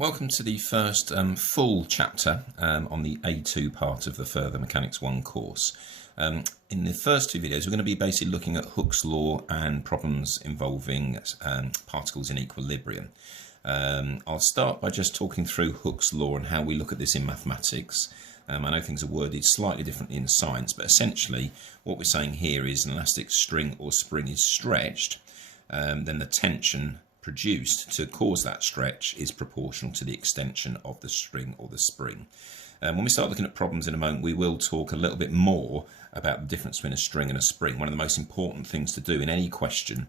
Welcome to the first full chapter on the A2 part of the Further Mechanics 1 course. In the first two videos we're going to be basically looking at Hooke's law and problems involving particles in equilibrium. I'll start by just talking through Hooke's law and how we look at this in mathematics. I know things are worded slightly differently in science, but essentially what we're saying here is an elastic string or spring is stretched, then the tension produced to cause that stretch is proportional to the extension of the string or the spring. When we start looking at problems in a moment, we will talk a little bit more about the difference between a string and a spring. One of the most important things to do in any question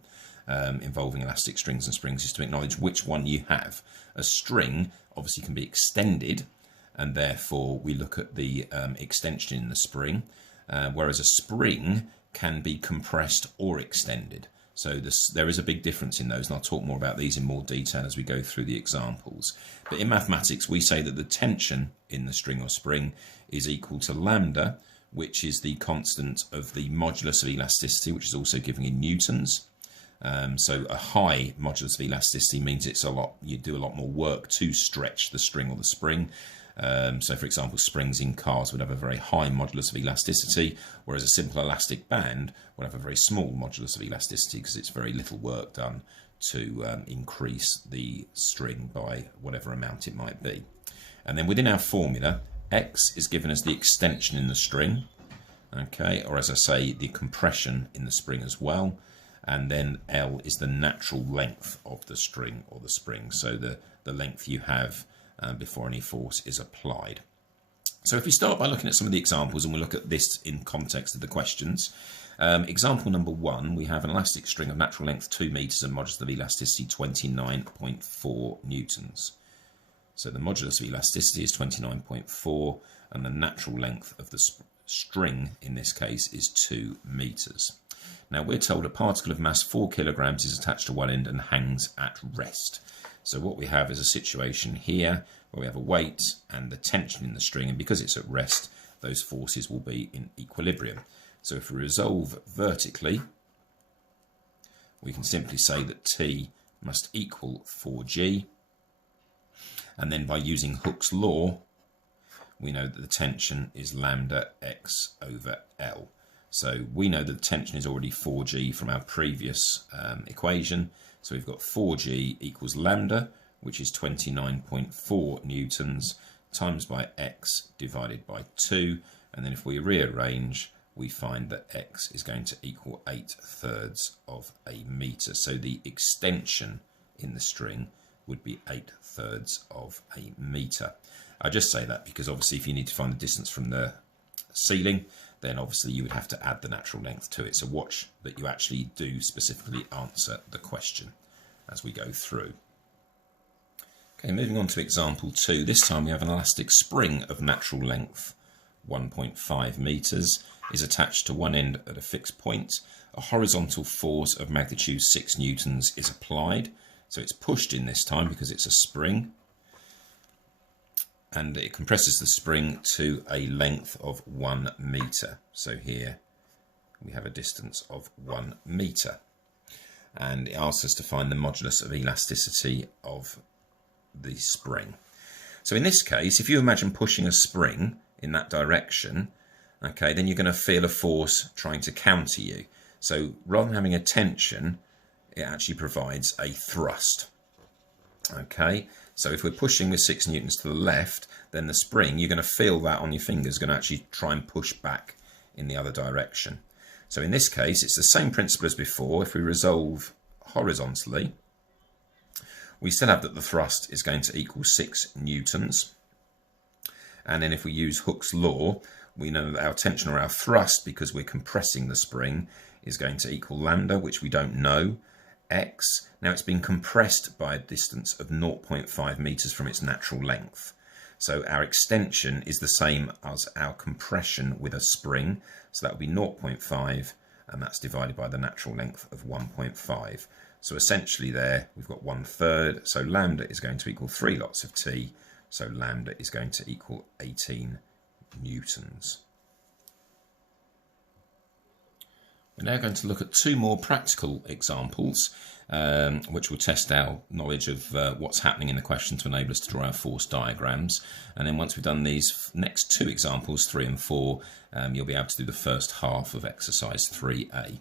involving elastic strings and springs is to acknowledge which one you have. A string obviously can be extended, and therefore we look at the extension in the spring, whereas a spring can be compressed or extended. So there is a big difference in those, and I'll talk more about these in more detail as we go through the examples. But in mathematics, we say that the tension in the string or spring is equal to lambda, which is the constant of the modulus of elasticity, which is also given in newtons. So a high modulus of elasticity means you do a lot more work to stretch the string or the spring. So for example, springs in cars would have a very high modulus of elasticity, whereas a simple elastic band would have a very small modulus of elasticity because it's very little work done to increase the string by whatever amount it might be. And then within our formula, x is given as the extension in the string, okay, or as I say, the compression in the spring as well, and then L is the natural length of the string or the spring, so the length you have before any force is applied. So if we start by looking at some of the examples, and we'll look at this in context of the questions. Example number 1, we have an elastic string of natural length 2 meters and modulus of elasticity 29.4 newtons. So the modulus of elasticity is 29.4 and the natural length of the string in this case is 2 meters. Now we're told a particle of mass 4 kilograms is attached to one end and hangs at rest. So what we have is a situation here where we have a weight and the tension in the string, and because it's at rest, those forces will be in equilibrium. So if we resolve vertically, we can simply say that T must equal 4G, and then by using Hooke's law, we know that the tension is lambda x over L. So we know that the tension is already 4G from our previous equation. So we've got 4G equals lambda, which is 29.4 newtons, times by x divided by 2. And then if we rearrange, we find that x is going to equal 8/3 of a meter. So the extension in the string would be 8/3 of a meter. I just say that because obviously if you need to find the distance from the ceiling, then obviously you would have to add the natural length to it. So watch that you actually do specifically answer the question as we go through. Okay, moving on to example 2. This time we have an elastic spring of natural length 1.5 meters is attached to one end at a fixed point. A horizontal force of magnitude 6 newtons is applied. So it's pushed in this time because it's a spring, and it compresses the spring to a length of 1 meter. So here we have a distance of 1 meter, and it asks us to find the modulus of elasticity of the spring. So in this case, if you imagine pushing a spring in that direction, okay, then you're going to feel a force trying to counter you. So rather than having a tension, it actually provides a thrust. Okay, so if we're pushing with 6 newtons to the left, then the spring, you're going to feel that on your fingers, going to actually try and push back in the other direction. So in this case, it's the same principle as before. If we resolve horizontally, we still have that the thrust is going to equal 6 newtons. And then if we use Hooke's law, we know that our tension or our thrust, because we're compressing the spring, is going to equal lambda, which we don't know, x. Now it's been compressed by a distance of 0.5 meters from its natural length. So our extension is the same as our compression with a spring. So that would be 0.5, and that's divided by the natural length of 1.5. So essentially there we've got 1/3. So lambda is going to equal 3 lots of T. So lambda is going to equal 18 newtons. We're now going to look at 2 more practical examples. which will test our knowledge of what's happening in the question to enable us to draw our force diagrams. And then once we've done these next two examples, 3 and 4, you'll be able to do the first half of exercise 3A.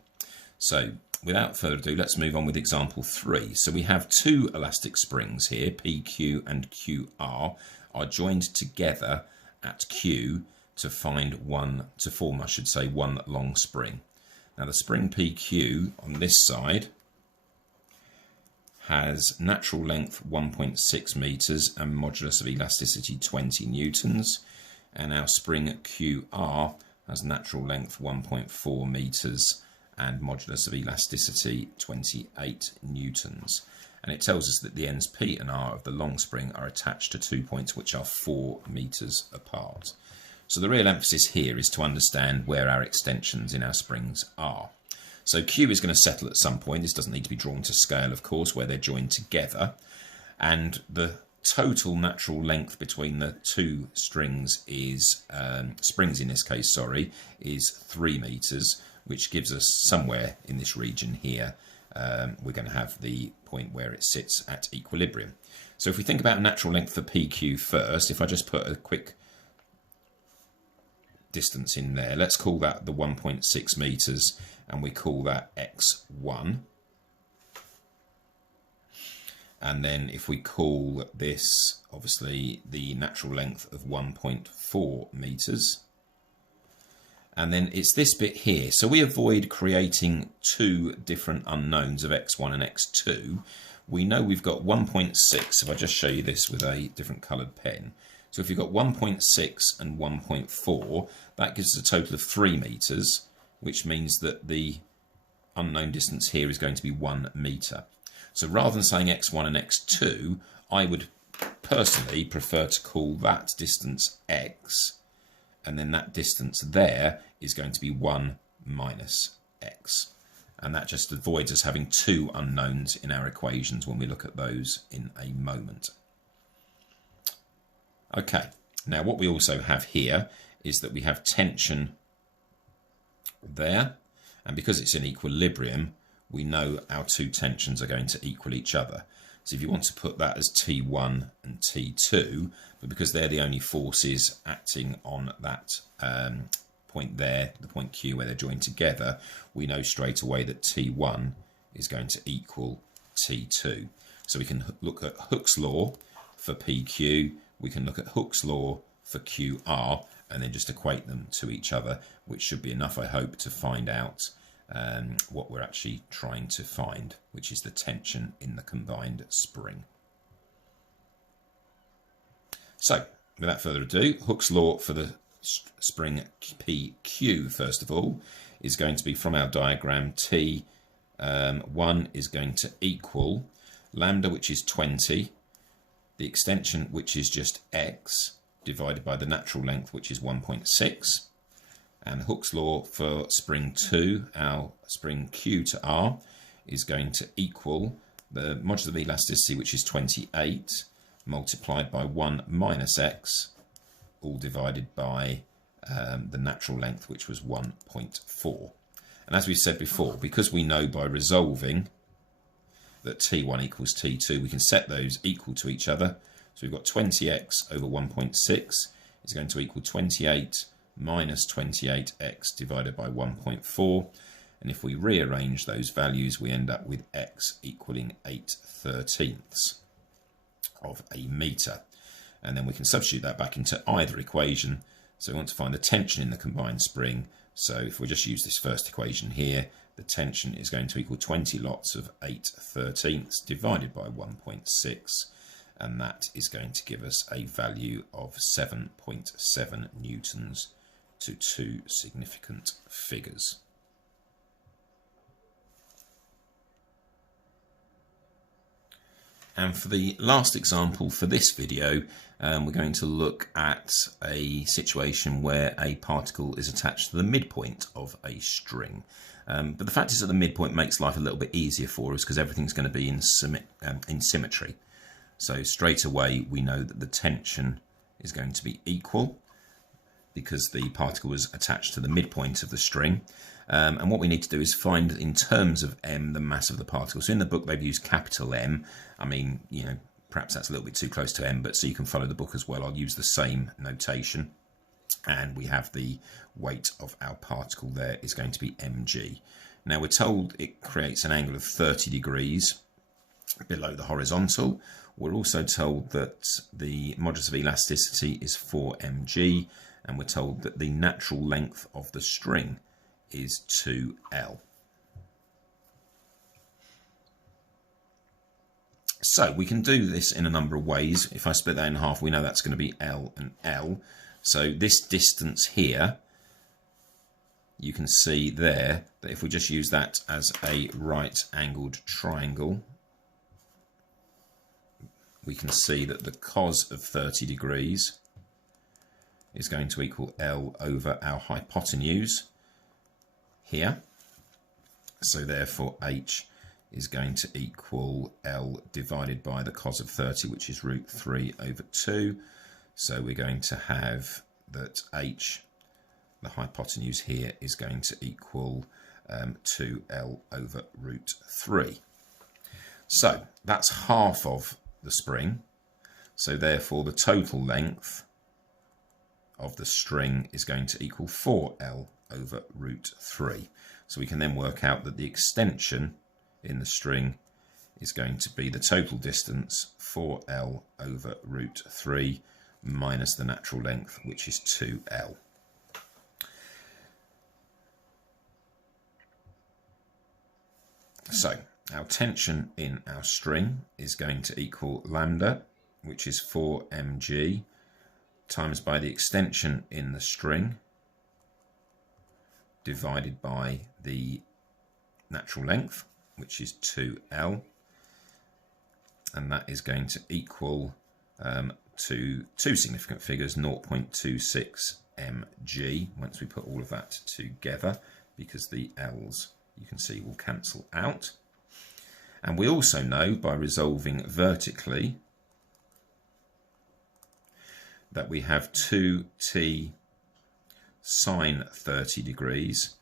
So without further ado, let's move on with example 3. So we have two elastic springs here, PQ and QR, are joined together at Q to form one long spring. Now the spring PQ on this side has natural length 1.6 meters and modulus of elasticity 20 newtons, and our spring QR has natural length 1.4 meters and modulus of elasticity 28 newtons. And it tells us that the ends P and R of the long spring are attached to 2 points which are 4 meters apart. So the real emphasis here is to understand where our extensions in our springs are. So Q is going to settle at some point. This doesn't need to be drawn to scale, of course, where they're joined together. And the total natural length between the two springs is 3 meters, which gives us somewhere in this region here. We're going to have the point where it sits at equilibrium. So if we think about natural length for PQ first, if I just put a quick distance in there, let's call that the 1.6 meters, and we call that x1. And then if we call this obviously the natural length of 1.4 meters, and then it's this bit here. So we avoid creating two different unknowns of x1 and x2. We know we've got 1.6. If I just show you this with a different coloured pen. So if you've got 1.6 and 1.4, that gives us a total of 3 meters, which means that the unknown distance here is going to be 1 meter. So rather than saying x1 and x2, I would personally prefer to call that distance x, and then that distance there is going to be 1 minus x. And that just avoids us having two unknowns in our equations when we look at those in a moment. Okay, now what we also have here is that we have tension there, and because it's in equilibrium, we know our two tensions are going to equal each other. So if you want to put that as T1 and T2, but because they're the only forces acting on that point there, the point Q where they're joined together, we know straight away that T1 is going to equal T2. So we can look at Hooke's law for PQ, we can look at Hooke's law for QR, and then just equate them to each other, which should be enough, I hope, to find out what we're actually trying to find, which is the tension in the combined spring. So, without further ado, Hooke's law for the spring PQ, first of all, is going to be from our diagram T1 is going to equal lambda, which is 20, the extension, which is just x, divided by the natural length, which is 1.6. And Hooke's law for spring 2, our spring Q to R, is going to equal the modulus of elasticity, which is 28, multiplied by 1 minus x, all divided by the natural length, which was 1.4. And as we said before, because we know by resolving that T1 equals T2, we can set those equal to each other. So we've got 20x over 1.6 is going to equal 28 minus 28x divided by 1.4. And if we rearrange those values, we end up with x equaling 8/13 of a metre. And then we can substitute that back into either equation. So we want to find the tension in the combined spring. So if we just use this first equation here, the tension is going to equal 20 lots of 8/13 divided by 1.6. And that is going to give us a value of 7.7 newtons to two significant figures. And for the last example for this video, we're going to look at a situation where a particle is attached to the midpoint of a string. But the fact is that the midpoint makes life a little bit easier for us because everything's going to be in symmetry. So straight away we know that the tension is going to be equal because the particle was attached to the midpoint of the string. And what we need to do is find, in terms of m, the mass of the particle. So in the book they've used capital M. I mean, you know, perhaps that's a little bit too close to m, but so you can follow the book as well. I'll use the same notation. And we have the weight of our particle there is going to be mg. Now we're told it creates an angle of 30 degrees below the horizontal. We're also told that the modulus of elasticity is 4 mg, and we're told that the natural length of the string is 2L. So we can do this in a number of ways. If I split that in half, we know that's going to be L and L. So this distance here, you can see there that if we just use that as a right-angled triangle, we can see that the cos of 30 degrees is going to equal L over our hypotenuse here. So therefore H is going to equal L divided by the cos of 30, which is root 3 over 2. So we're going to have that H, the hypotenuse here, is going to equal 2L over root 3. So that's half of the spring. So therefore the total length of the string is going to equal 4L over root 3. So we can then work out that the extension in the string is going to be the total distance 4L over root 3 minus the natural length, which is 2L. So our tension in our string is going to equal lambda, which is 4 mg, times by the extension in the string divided by the natural length, which is 2L, and that is going to equal to two significant figures, 0.26 mg, once we put all of that together, because the L's, you can see, will cancel out. And we also know, by resolving vertically, that we have 2t sine 30 degrees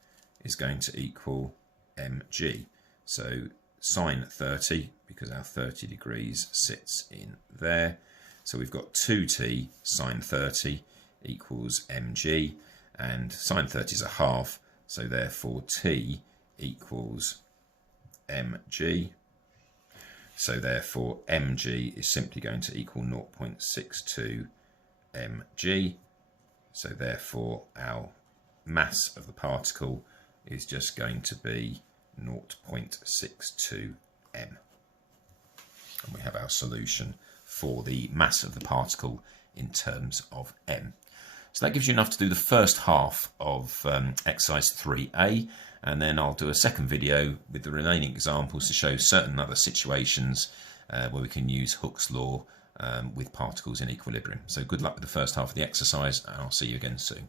is going to equal mg. So sine 30, because our 30 degrees sits in there. So we've got 2t sine 30 equals mg, and sine 30 is a half, so therefore t equals mg. So therefore mg is simply going to equal 0.62 mg. So therefore our mass of the particle is just going to be 0.62 m. And we have our solution for the mass of the particle in terms of m. So that gives you enough to do the first half of exercise 3a, and then I'll do a second video with the remaining examples to show certain other situations where we can use Hooke's law with particles in equilibrium. So good luck with the first half of the exercise, and I'll see you again soon.